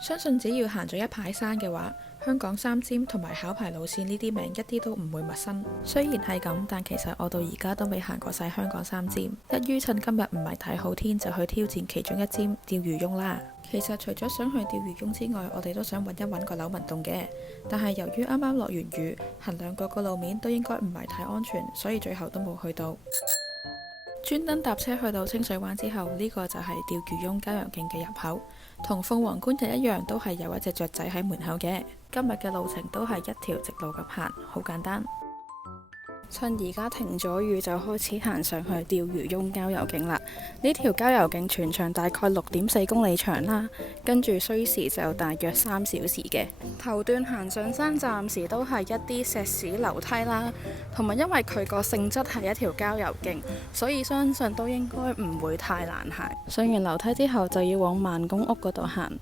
相信只要行咗一排山嘅話，香港三尖同埋考牌路線呢啲名一啲都唔會陌生。雖然係咁，但其實我到而家都未行過晒香港三尖，一於趁今日唔係太好天就去挑戰其中一尖釣魚翁啦。其實除咗想去釣魚翁之外，我哋都想揾一揾個柳文洞嘅，但係由於啱啱落完雨，衡量個路面都應該唔係太安全，所以最後都冇去到。專登搭車去到清水灣之後，呢個就係釣魚翁郊遊徑嘅入口，同鳳凰官日一樣，都係有一隻雀仔喺門口嘅。今日嘅路程都係一條直路咁行，好簡單。趁而家停咗雨，就開始行上去釣魚翁郊遊徑啦。呢條郊遊徑全長大概6.4公里長啦，跟住需時就大約3小時嘅。頭段行上山暫時都係一啲石屎樓梯啦，同埋因為佢個性質係一條郊遊徑，所以相信都應該唔會太難行。上完樓梯之後就要往萬公屋嗰度行，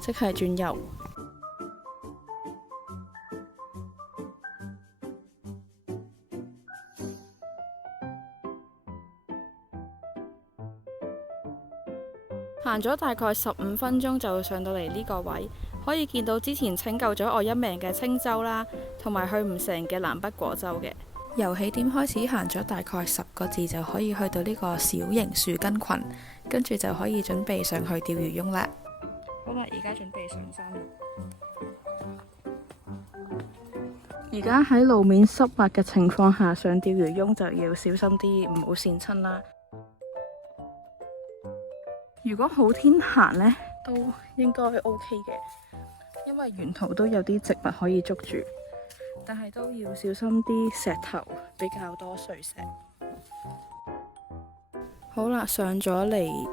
即係轉右。行咗大概15分鐘就上到嚟呢個位，可以見到之前拯救咗我一命嘅青洲啦，同埋去唔成嘅南北果洲嘅。由起點開始行咗大概10個字就可以去到呢個小型樹根群，跟住就可以準備上去釣魚翁啦。好啦，而家準備上山。而家喺路面濕滑嘅情況下上釣魚翁就要小心啲，唔好跣親啦。如果好天行呢，都應該 OK 嘅，因為沿途都有啲植物可以捉住，但係都要小心啲石頭比較多碎石。好啦，上咗嚟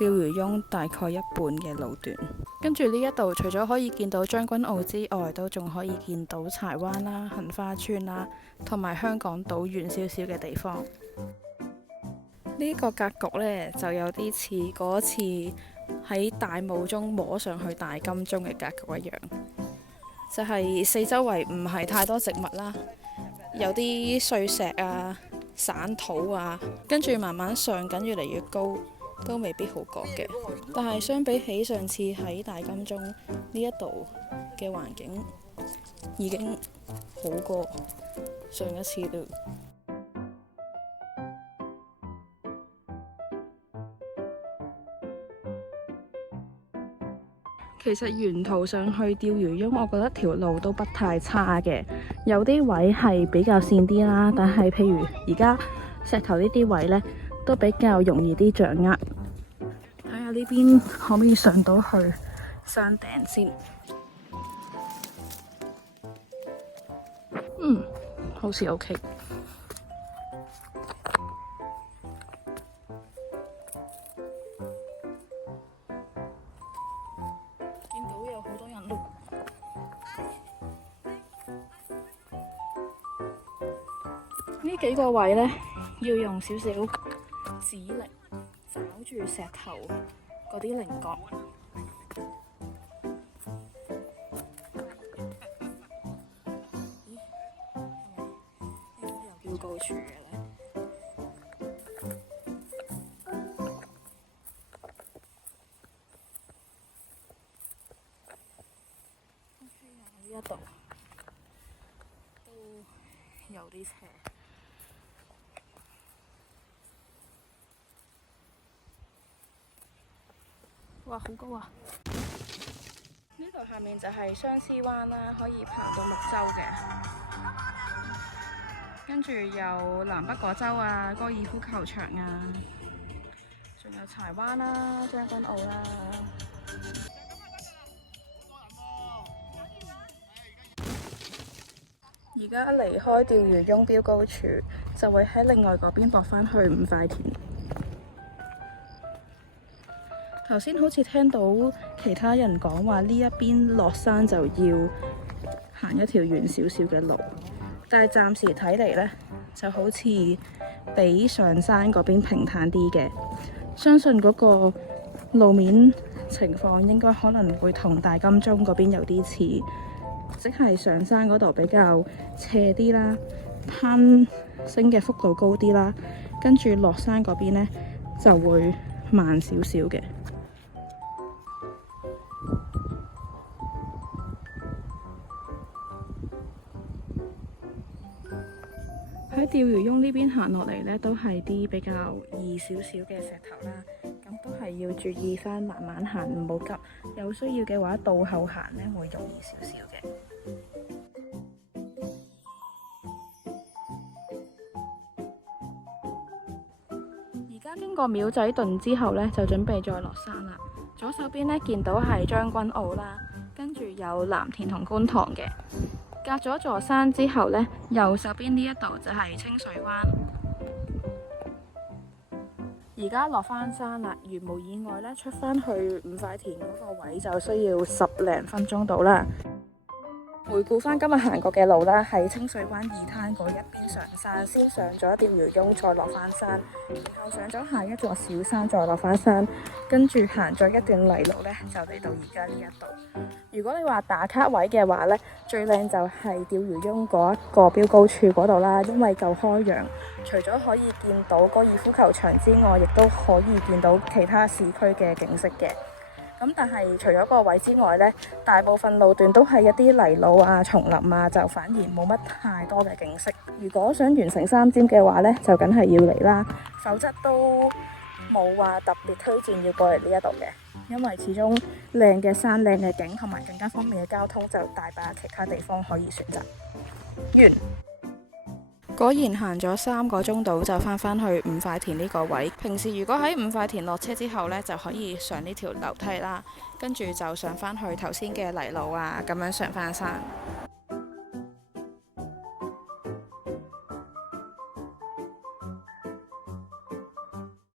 釣魚翁大概一半嘅路段，跟住呢一度除咗可以見到將軍澳之外，都仲可以見到柴灣啦、杏花村啦，同埋香港島遠少少嘅地方。呢個格局呢，就有啲似嗰次喺大霧中摸上去大金鐘嘅格局一樣，就係四周圍唔係太多植物啦，有啲碎石啊、散土啊，跟住慢慢上緊越嚟越高，都未必好覺嘅。但係相比起上次喺大金鐘呢一度嘅環境，已經好過上一次啦。其實沿途上去釣魚翁，我覺得條路都不太差嘅，有啲位係比較跣啲啦，但係譬如而家石頭呢啲位呢，都比較容易啲掌握。睇下呢邊可唔可以上到去山頂先？好似 OK。呢幾個位呢，要用少少指力抓住石頭嗰啲稜角。咦？係咪呢度有標高柱嘅呢？呢一度都有啲斜。哇，好高啊！呢度下面就係相思灣啦，可以爬到綠洲嘅。跟住有南北果洲啊、高爾夫球場啊，仲有柴灣啦、將軍澳啦。而家離開釣魚翁標高處，就會喺另外嗰邊駁返去五塊田。頭先好似聽到其他人講話，呢一邊落山就要行一條遠少少嘅路，但係暫時睇嚟呢，就好似比上山嗰邊平坦啲嘅。相信嗰個路面情況應該可能會同大金鐘嗰邊有啲似，即係上山嗰度比較斜啲啦，攀升嘅幅度高啲啦，跟住落山嗰邊呢就會慢少少嘅。釣魚翁呢邊行落嚟呢，都係啲比較易少少嘅石頭啦，咁都係要注意翻，慢慢行，唔好急。有需要嘅話，倒後行呢會容易少少嘅。而家經過廟仔頓之後呢，就準備再落山啦。左手邊呢，見到係將軍澳啦，跟住有藍田同觀塘嘅。隔咗座山之後呢，右手邊呢一度就係清水灣。而家落返山啦，如無意外呢，出返去五塊田嗰個位就需要10零分鐘到啦。回顧返今日行過嘅路啦，喺清水灣二灘嗰一邊上山，先上咗釣魚翁，再落返山，然後上咗下一座小山，再落返山，跟住行咗一段泥路呢，就嚟到而家呢一度。如果你話打卡位嘅話呢，最靚就係釣魚翁嗰一個標高處嗰度啦，因為夠開揚，除咗可以見到高爾夫球場之外，亦都可以見到其他市區嘅景色嘅。咁但係除咗個位之外呢，大部分路段都係一啲泥路啊、叢林啊，就反而冇乜太多嘅景色。如果想完成三尖嘅話呢，就梗係要嚟啦，否則都冇話特別推薦要過嚟呢一度嘅，因為始終靚嘅山、靚嘅景同埋更加方便嘅交通，就大把其他地方可以選擇。完。果然行咗3個鐘度就返去五塊田呢個位。平時如果喺五塊田落車之後呢，就可以上呢條樓梯啦，跟住就上返去頭先嘅泥路啊，咁樣上返山。